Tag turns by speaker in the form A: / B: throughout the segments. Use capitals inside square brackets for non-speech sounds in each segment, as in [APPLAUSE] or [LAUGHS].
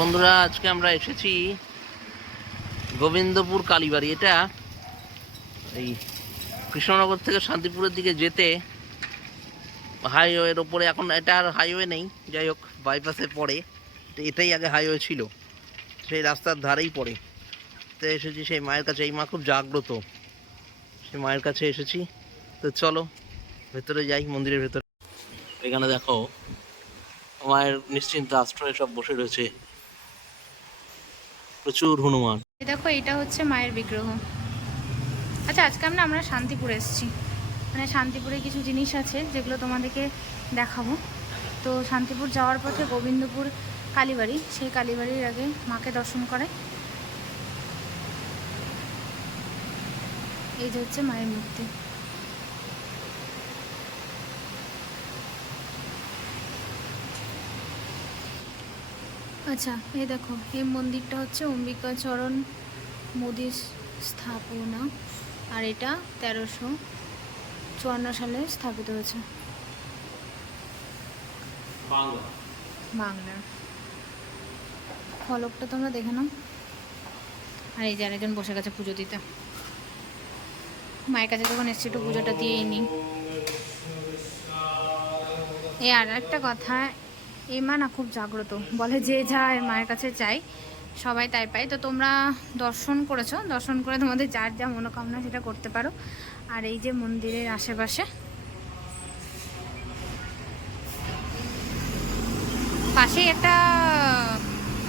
A: বন্ধুরা, আজকে আমরা এসেছি গোবিন্দপুর কালীবাড়ি। এটা এই কৃষ্ণনগর থেকে শান্তিপুরের দিকে যেতে হাইওয়ের ওপরে। এখন এটা আর হাইওয়ে নেই, যাই হোক বাইপাসে পড়ে। তো এটাই আগে হাইওয়ে ছিল, সেই রাস্তার ধারেই পড়ে। তো এসেছি সেই মায়ের কাছে। এই মা খুব জাগ্রত, সেই মায়ের কাছে এসেছি। তো চলো, ভেতরে যাই, মন্দিরের ভেতরে। এখানে দেখো, মায়ের নিশ্চিন্ত আশ্রয়ে সব বসে রয়েছে। প্রচুর হনুমান।
B: দেখো এটা হচ্ছে মায়ের বিগ্রহ। আচ্ছা আজকে আমরা আমরা শান্তিপুর এসেছি। মানে শান্তিপুরে কিছু জিনিস আছে যেগুলো তোমাদেরকে দেখাবো। তো শান্তিপুর যাওয়ার পথে গোবিন্দপুর কালীবাড়ি, সেই কালীবাড়ির আগে মাকে দর্শন করে। এই যে হচ্ছে মায়ের মূর্তি। আচ্ছা এ দেখো এই মন্দিরটা হচ্ছে অম্বিকাচরণ মোদির স্থাপনা আর এটা তেরোশো চুয়ান্ন সালে স্থাপিত হয়েছে। বাংলার ফলকটা তোমরা দেখে নাও। আর এই যে আরেকজন বসে গেছে পুজো দিতে। মায়ের কাছে যখন এসছি একটু পুজোটা দিয়েই নিই এই আর একটা কথা এই মা না খুব জাগ্রত। বলে যে যায়, মায়ের কাছে চাই সবাই তাই পায়। তো তোমরা দর্শন করেছ, দর্শন করে তোমাদের যার যা মনোকামনা সেটা করতে পারো। আর এই যে মন্দিরের আশেপাশে, পাশেই একটা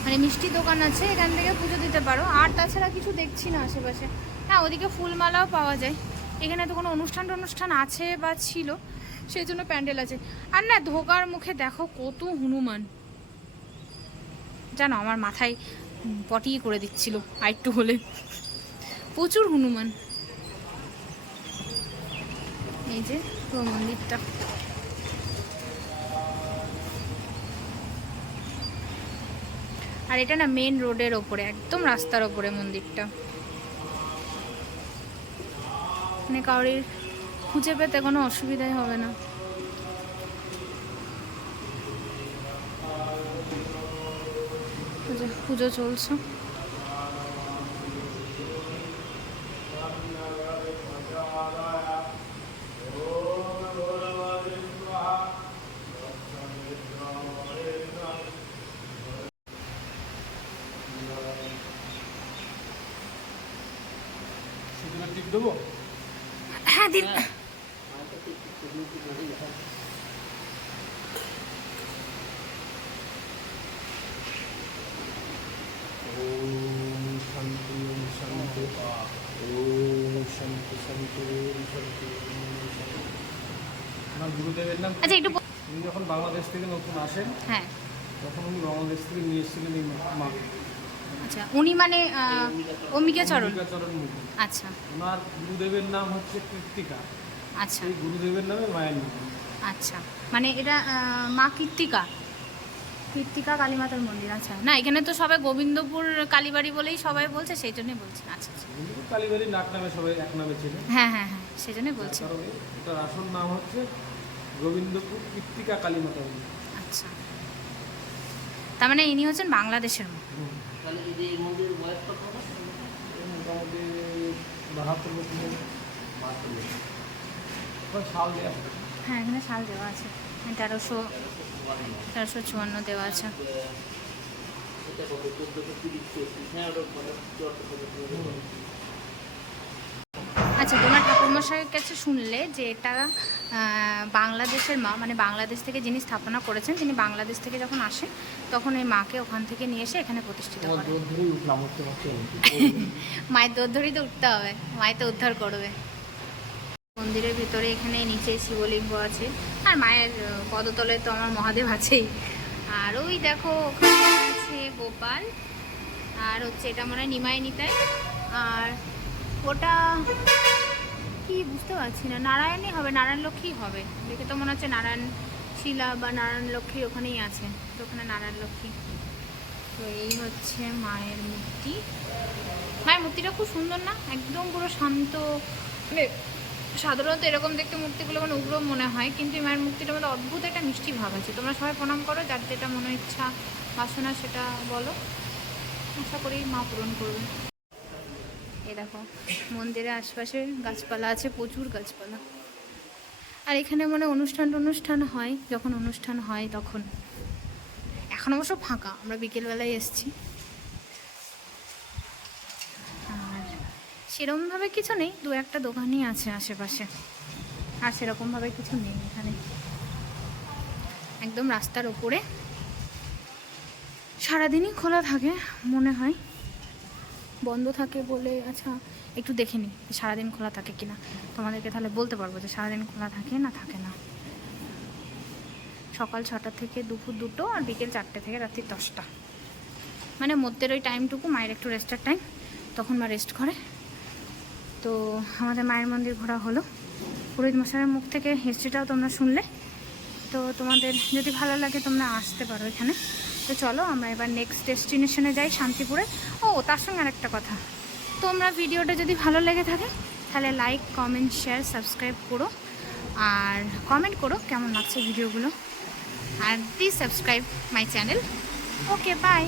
B: মানে মিষ্টি দোকান আছে, এখান থেকে পুজো দিতে পারো। আর তাছাড়া কিছু দেখছি না আশেপাশে। হ্যাঁ ওদিকে ফুলমালাও পাওয়া যায়। এখানে তো কোনো অনুষ্ঠান অনুষ্ঠান আছে বা ছিল সেই জন্য প্যান্ডেল আছে। আর না, ধোকার মুখে দেখো কত হনুমান। জানো, আমার মাথায় পটি করে দিচ্ছিল আরেকটু হলে। প্রচুর হনুমান। এই যে পুরো মন্দিরটা। আর এটা না মেন রোডের ওপরে, একদম রাস্তার ওপরে মন্দিরটা। মানে কাউরির খুঁজে পেতে কোনো অসুবিধাই হবে না। পুজো- পুজো চলছে। হ্যাঁ দিন
C: ওম শান্তি ওম শান্তি ওম শান্তি শান্তি ওম শান্তি ওম শান্তি আমার গুরুদেবের নাম।
B: আচ্ছা একটু
C: উনি যখন বাংলাদেশ থেকে নতুন আসেন
B: হ্যাঁ।
C: তখন উনি বাংলাদেশ থেকে নিয়ে এসেছিলেন এই মা
B: আচ্ছা উনি মানে অম্বিকাচরণ
C: চরণ? মুখী
B: আচ্ছা।
C: ওনার গুরুদেবের নাম হচ্ছে কৃত্তিকা
B: আচ্ছা।
C: সেই গুরুদেবের নামে মায়ের নাম।
B: আচ্ছা। মানে এটা মা কীর্তিকা? কীর্তিকা কালীমাতার মন্দির আচ্ছা। না এখানে তো সবাই গোবিন্দপুর কালীবাড়ি বলেই সবাই বলছে সেই জন্যই বলছি। আচ্ছা আচ্ছা।
C: কালীবাড়ি নাক নামে সবাই এক নামে ছিলেন
B: হ্যাঁ হ্যাঁ হ্যাঁ সেই জন্যই বলছি।
C: কারণে এটার আসল নাম হচ্ছে গোবিন্দপুর কৃত্তিকা কালী মাতা মন্দির।
B: আচ্ছা। তার মানে ইনি হচ্ছেন বাংলাদেশের মা।
A: তাহলে এই যে এই মন্দিরের বয়স কত? হবে?
C: এই মোটামুটি বাহাত্তর বছর সাল দেওয়া
B: হ্যাঁ এখানে সাল দেওয়া আছে। তেরোশো তেরোশো চুয়ান্ন দেওয়া আছে।
A: এটা কত? 1430, 34, হ্যাঁ, ওটা 1430
B: ঠাকুরমশাইয়ের কাছে শুনলে যে এটা বাংলাদেশের মা মানে বাংলাদেশ থেকে যিনি স্থাপনা করেছেন তিনি বাংলাদেশ থেকে যখন আসেন তখন এই মাকে ওখান থেকে নিয়ে এসে এখানে প্রতিষ্ঠিত করেন। [LAUGHS] মায়ের দৌড় ধরেই তো উঠতে হবে মায়ের তো উদ্ধার করবে। মন্দিরের ভিতরে এখানে নিচে শিবলিঙ্গ আছে আর মায়ের পদতলে তো আমার মহাদেব আছেই। আর ওই দেখো ওখানে আছে গোপাল আর হচ্ছে এটা মনে হয় নিমাই নিতাই আর ওটা কি বুঝতে পারছি না। নারায়ণই হবে, নারায়ণ লক্ষ্মী হবে। দেখে তো মনে হচ্ছে নারায়ণ শিলা বা নারায়ণ লক্ষ্মী ওখানেই আছে, তো ওখানে নারায়ণ লক্ষ্মী। তো এই হচ্ছে মায়ের মূর্তি। মায়ের মূর্তিটা খুব সুন্দর না? একদম পুরো শান্ত। মানে সাধারণত এরকম দেখতে মূর্তিগুলো মানে উগ্র মনে হয়, কিন্তু এই মায়ের মূর্তিটার মধ্যে অদ্ভুত একটা মিষ্টি ভাব আছে। তোমরা সবাই প্রণাম করো, যার যেটা মনে ইচ্ছা বাসনা সেটা বলো। আশা করি মা পূরণ করবে। দেখো, মন্দিরের আশপাশে গাছপালা আছে, প্রচুর গাছপালা। আর এখানে মানে অনুষ্ঠান অনুষ্ঠান হয়, যখন অনুষ্ঠান হয় তখন। এখন অবশ্য ফাঁকা, আমরা বিকেলবেলায় এসেছি। আর সেরকমভাবে কিছু নেই, দু একটা দোকানই আছে আশেপাশে। আর সেরকমভাবে কিছু নেই এখানে। একদম রাস্তার ওপরে। সারাদিনই খোলা থাকে, মনে হয়। বন্ধ থাকে বলে আচ্ছা একটু দেখে নিই সারাদিন খোলা থাকে কিনা। তোমাদেরকে তাহলে বলতে পারব যে সারাদিন খোলা থাকে না থাকে না। সকাল ছটা থেকে দুপুর দুটো আর বিকেল চারটে থেকে রাত্রি দশটা। মানে মধ্যের ওই টাইমটুকু মায়ের একটু রেস্টের টাইম, তখন মা রেস্ট করে। তো আমাদের মায়ের মন্দির ঘোরা হলো। পুরোহিত মশাইয়ের মুখ থেকে হিস্ট্রিটাও তোমরা শুনলে। তো তোমাদের যদি ভালো লাগে তোমরা আসতে পারো এখানে। তো চলো, আমরা এবার নেক্সট ডেস্টিনেশনে যাই, শান্তিপুরে। ও, তার সঙ্গে আরেকটা কথা। তোমরা ভিডিওটা যদি ভালো লেগে থাকে, তাহলে লাইক কমেন্ট শেয়ার সাবস্ক্রাইব করো। আর কমেন্ট করো কেমন লাগছে ভিডিওগুলো। আর please subscribe my channel okay bye